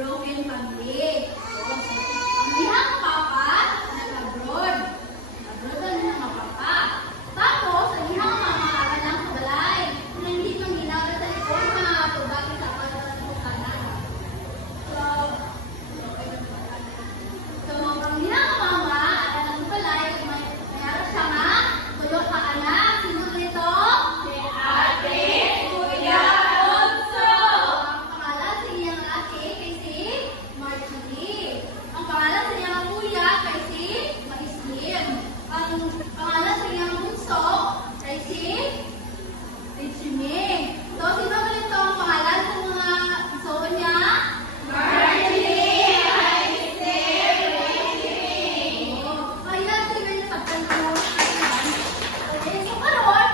Broken family. Ang iyang papa nag-abroad. Abroad na ng mga papa. Tapos, ang iyang mama alam sa balay. Kung hindi nang ginagawa sa likod na pagbago sa pagkakanan. So, ang iyang mama alam sa balay. Mayroon siya nga. Tulog ka anak. Sino ito? Si Ate Kuya Alonso. Ang pangalan sa iyang ate kay si Marjorie. Ang pangalan sa iyang kuya kay si Maislim. Ang pangalan sa iyang bunso kay si Richie. So, sino ulit ang pangalan sa mga bunso niya? Marjorie, Maislim, Richie. Kaya sila yung pagtanong. Okay, so karoon,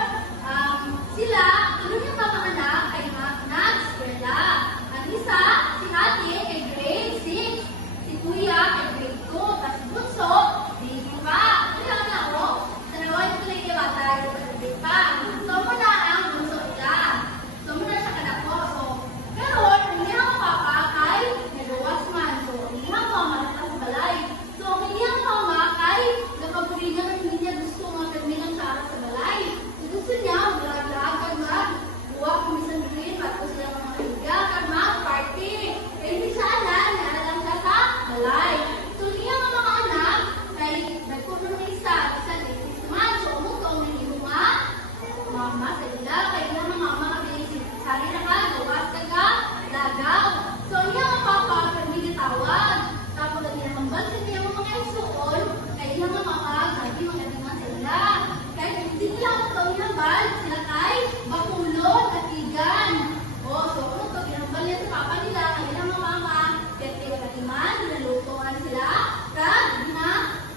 sila, tulong yung mga anak ay nag-eskwela. Ang isa, si ate kay grade 6, si kuya kay grade 2, tapos bunso, grade 5. Kaya na ako, dalawa yung tuloy kay bata yung grade 5. So muna ang bunso siya. So muna siya kanako. So, pero, hindi ang papa kay nagawas man. So, hindi ang mama na sa balay. So, hindi ang mama kay nakabuli niya kasi hindi niya gusto mag-terminal sa araw sa balay. So, gusto niya, mag-lag-lag, buwa kung isang green, tapos sila mga higa, mag-party. Kaya hindi siya alam, naalam siya sa balay. So, niya ang mga anak, kay nagpunong na isa day 6 months. So, umutong na yung mga mama sa ila, kaya niya mga mama kabilis sari na ka, gawas ka ka, lagaw. So, niya ang papa, pero hindi tawag. Tapos, ang niya hambal sa niya mga isuon, kaya niya mga mama, sabi mga naman sa ila. Kaya hindi nila ang taon niya bal, sila kay bakulon at igan. O, so, kung ito, ginambal niya sa papa nila, kanila mga mama, kaya tinatiman, nalutuan sila, kaya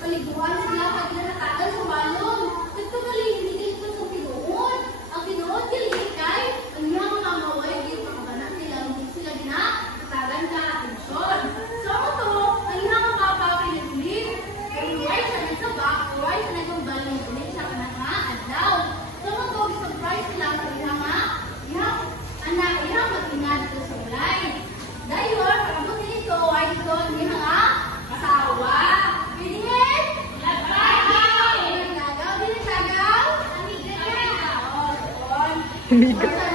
paliguan sila, kaya nakatagal sa balong. Ito gali, hindi dito sa tinuod. Ang tinuod gali, kay, ang niya mga maway, dito makabanak sila, hindi sila ginakatagan ka, atensyon. So, ito, ang niya mga papa, pinag-leave, kaya why siya nasa back, why siya nagambal ng ulit siya ka na nga, adlaw. So, ito, surprise sila, kaya nga, anak, mag-ingat ito sa balay. Dahil, parang dito, ay ito, hindi nga, asawa. Piningin? Nagagaw. Nagagaw? Hindi nagagaw? Amiga. Amiga.